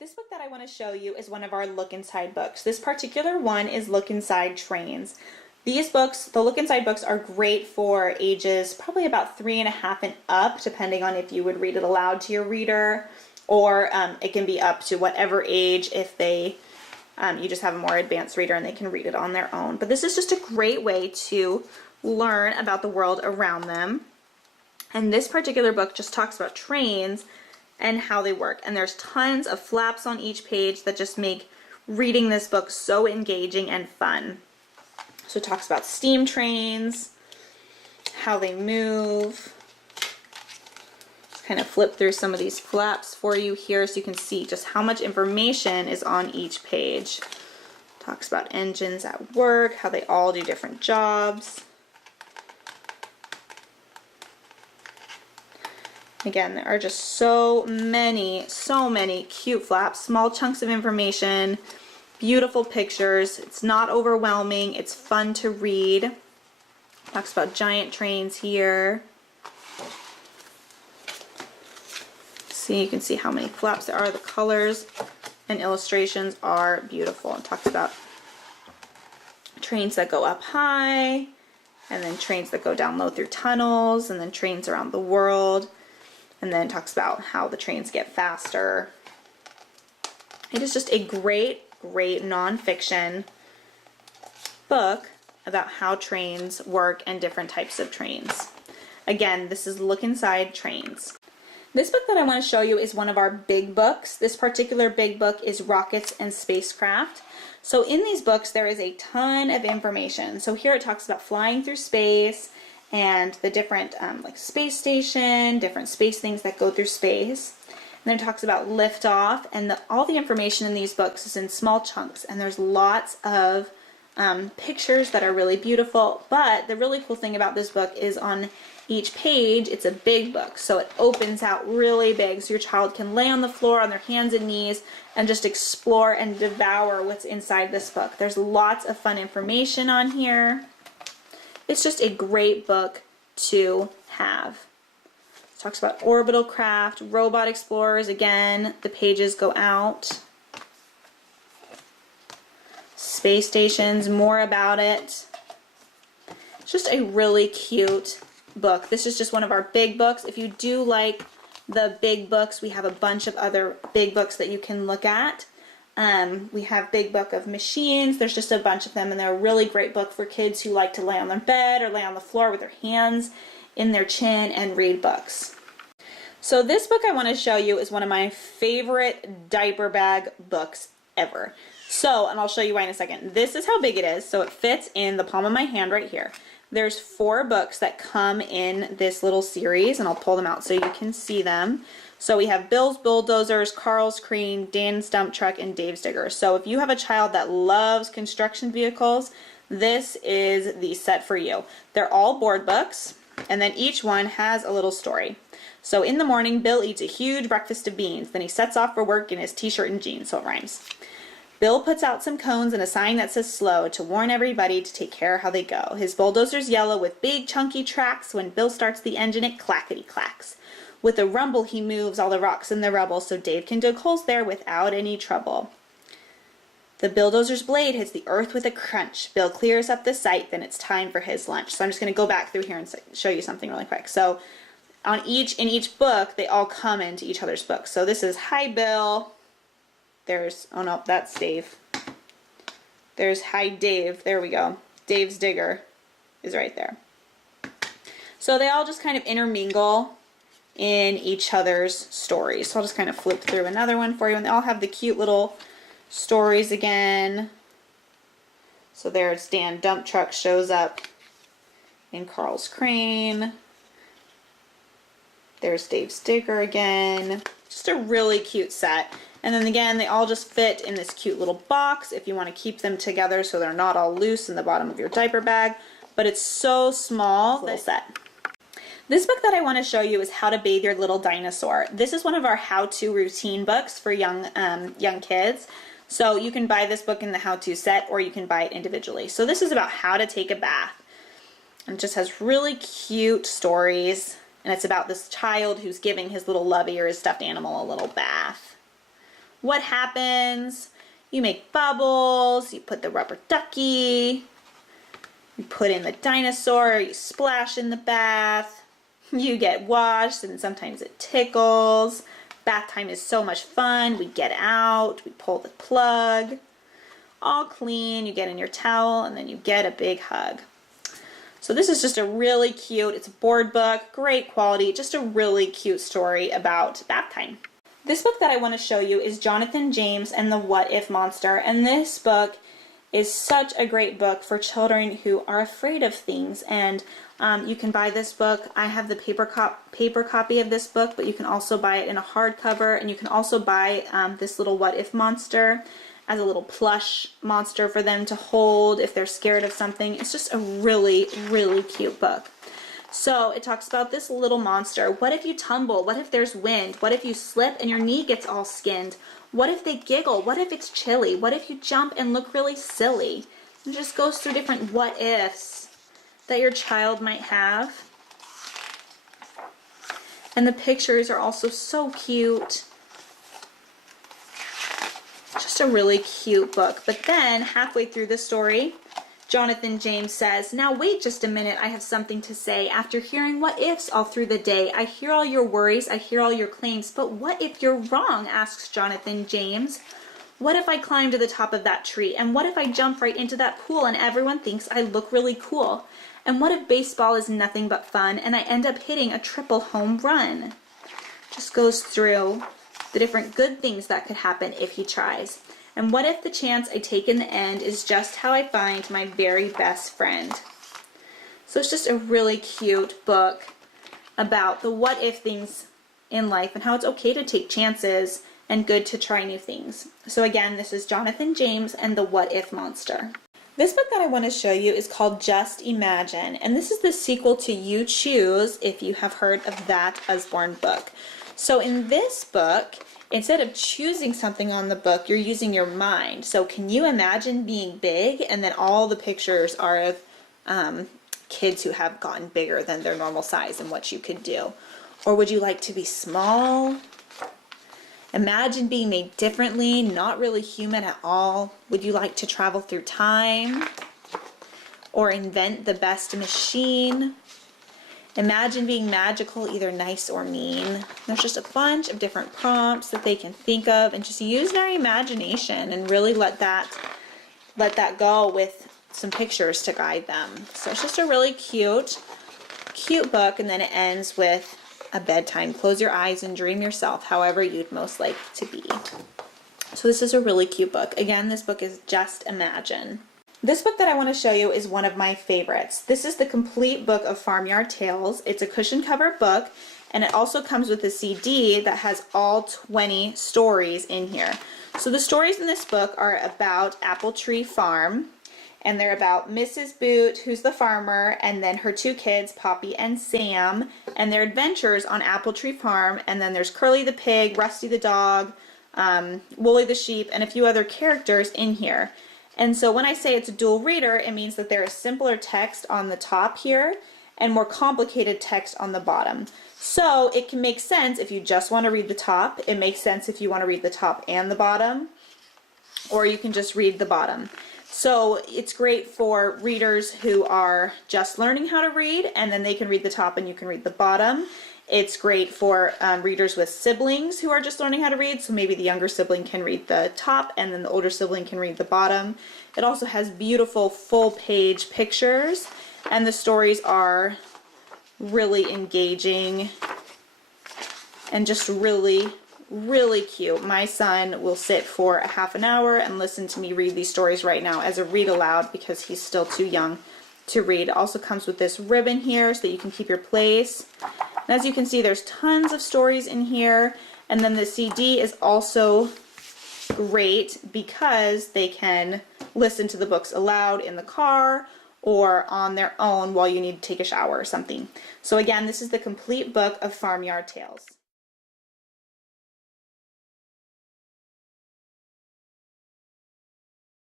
This book that I want to show you is one of our Look Inside books. This particular one is Look Inside Trains. These books, the Look Inside books, are great for ages probably about 3.5 and up, depending on if you would read it aloud to your reader, or it can be up to whatever age if they you just have a more advanced reader and they can read it on their own. But this is just a great way to learn about the world around them. And this particular book just talks about trains and how they work. And there's tons of flaps on each page that just make reading this book so engaging and fun. So it talks about steam trains, how they move. Just kind of flip through some of these flaps for you here so you can see just how much information is on each page. Talks about engines at work, how they all do different jobs. Again, there are just so many cute flaps, small chunks of information, beautiful pictures. It's not overwhelming, it's fun to read. Talks about giant trains here. See, you can see how many flaps there are. The colors and illustrations are beautiful. It talks about trains that go up high, and then trains that go down low through tunnels, and then trains around the world. And then talks about how the trains get faster. It is just a great nonfiction book about how trains work and different types of trains. Again, this is Look Inside Trains. This book that I want to show you is one of our big books. This particular big book is Rockets and Spacecraft. So in these books there is a ton of information. So here it talks about flying through space and the different like space station, different space things that go through space. And then it talks about liftoff, and all the information in these books is in small chunks, and there's lots of pictures that are really beautiful. But the really cool thing about this book is on each page, it's a big book, so it opens out really big, so your child can lay on the floor on their hands and knees and just explore and devour what's inside this book. There's lots of fun information on here. It's just a great book to have. It talks about orbital craft, robot explorers. Again, the pages go out. Space stations, more about it. It's just a really cute book. This is just one of our big books. If you do like the big books, we have a bunch of other big books that you can look at. We have Big Book of Machines. There's just a bunch of them, and they're a really great book for kids who like to lay on their bed or lay on the floor with their hands in their chin and read books. So this book I want to show you is one of my favorite diaper bag books ever. So, and I'll show you why in a second. This is how big it is. So it fits in the palm of my hand right here. There's 4 books that come in this little series, and I'll pull them out so you can see them. So we have Bill's Bulldozers, Carl's Crane, Dan's Dump Truck, and Dave's Digger. So if you have a child that loves construction vehicles, this is the set for you. They're all board books, and then each one has a little story. So in the morning, Bill eats a huge breakfast of beans. Then he sets off for work in his t-shirt and jeans, so it rhymes. Bill puts out some cones and a sign that says slow to warn everybody to take care of how they go. His bulldozer's yellow with big chunky tracks. When Bill starts the engine, it clackety clacks. With a rumble, he moves all the rocks and the rubble so Dave can dig holes there without any trouble. The bulldozer's blade hits the earth with a crunch. Bill clears up the site, then it's time for his lunch. So I'm just going to go back through here and show you something really quick. So in each book, they all come into each other's books. So this is Hi Bill. There's, oh no, that's Dave. There's Hi Dave. There we go. Dave's Digger is right there. So they all just kind of intermingle in each other's stories. So I'll just kind of flip through another one for you, and they all have the cute little stories again. So there's Dan Dump Truck shows up in Carl's Crane. There's Dave's Digger again. Just a really cute set. And then again, they all just fit in this cute little box if you want to keep them together so they're not all loose in the bottom of your diaper bag. But it's so small, this set. This book that I want to show you is How to Bathe Your Little Dinosaur. This is one of our how-to routine books for young kids. So you can buy this book in the how-to set, or you can buy it individually. So this is about how to take a bath. And it just has really cute stories. And it's about this child who's giving his little lovey or his stuffed animal a little bath. what happens. You make bubbles, you put the rubber ducky, you put in the dinosaur, you splash in the bath, you get washed and sometimes it tickles. Bath time is so much fun. We get out, we pull the plug, all clean, you get in your towel, and then you get a big hug. So this is just a really cute, it's a board book, great quality, just a really cute story about bath time. This book that I want to show you is Jonathan James and the What If Monster, and this book is such a great book for children who are afraid of things, and you can buy this book. I have the paper copy of this book, but you can also buy it in a hardcover, and you can also buy this little What If monster as a little plush monster for them to hold if they're scared of something. It's just a really, really cute book. So it talks about this little monster. What if you tumble? What if there's wind? What if you slip and your knee gets all skinned? What if they giggle? What if it's chilly? What if you jump and look really silly? It just goes through different what ifs that your child might have. And the pictures are also so cute. Just a really cute book. But then halfway through the story, Jonathan James says, "Now wait just a minute, I have something to say. After hearing what ifs all through the day, I hear all your worries, I hear all your claims, but what if you're wrong?" asks Jonathan James. "What if I climb to the top of that tree? And what if I jump right into that pool and everyone thinks I look really cool? And what if baseball is nothing but fun and I end up hitting a triple home run?" Just goes through the different good things that could happen if he tries. And what if the chance I take in the end is just how I find my very best friend? So it's just a really cute book about the what if things in life and how it's okay to take chances and good to try new things. So again, this is Jonathan James and the What If Monster. This book that I want to show you is called Just Imagine, and this is the sequel to You Choose, if you have heard of that Usborne book. So in this book, instead of choosing something on the book, you're using your mind. So can you imagine being big and then all the pictures are of kids who have gotten bigger than their normal size and what you could do? Or would you like to be small? Imagine being made differently, not really human at all. Would you like to travel through time? Or invent the best machine? Imagine being magical, either nice or mean. There's just a bunch of different prompts that they can think of, and just use their imagination and really let that go with some pictures to guide them. So it's just a really cute book, and then it ends with a bedtime. Close your eyes and dream yourself however you'd most like to be. So this is a really cute book. Again, this book is Just Imagine. This book that I want to show you is one of my favorites. This is the complete book of Farmyard Tales. It's a cushion cover book, and it also comes with a CD that has all 20 stories in here. So the stories in this book are about Apple Tree Farm, and they're about Mrs. Boot, who's the farmer, and then her two kids, Poppy and Sam, and their adventures on Apple Tree Farm. And then there's Curly the pig, Rusty the dog, Wooly the sheep, and a few other characters in here. And so when I say it's a dual reader, it means that there is simpler text on the top here and more complicated text on the bottom. So it can make sense if you just want to read the top. It makes sense if you want to read the top and the bottom, or you can just read the bottom. So it's great for readers who are just learning how to read, and then they can read the top and you can read the bottom. It's great for readers with siblings who are just learning how to read, so maybe the younger sibling can read the top and then the older sibling can read the bottom. It also has beautiful full-page pictures, and the stories are really engaging and just really, really cute. My son will sit for a half an hour and listen to me read these stories right now as a read aloud because he's still too young to read. It also comes with this ribbon here so that you can keep your place. And as you can see, there's tons of stories in here, and then the CD is also great because they can listen to the books aloud in the car or on their own while you need to take a shower or something. So again, this is the complete book of Farmyard Tales.